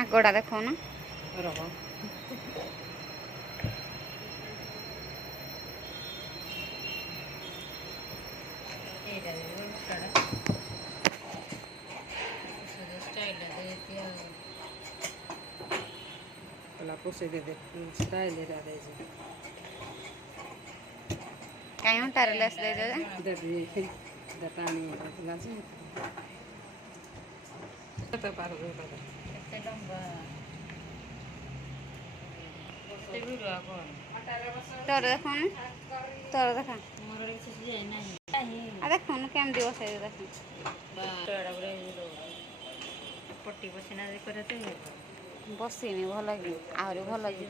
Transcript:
ଆଗଟା ଦେଖାଉନ କାଇଁ ଅଣ୍ଟାରେ ଲେସ୍ ଦେଇଛ ଯେ ତୋର ଦେଖୁନୁ ତୋର ଦେଖା ଦେଖୁନୁ କେମିତି ବସେଇ ଦେଖ ପଟି ବସିନା ବସିନି ଭଲ କି ଆହୁରି ଭଲ କି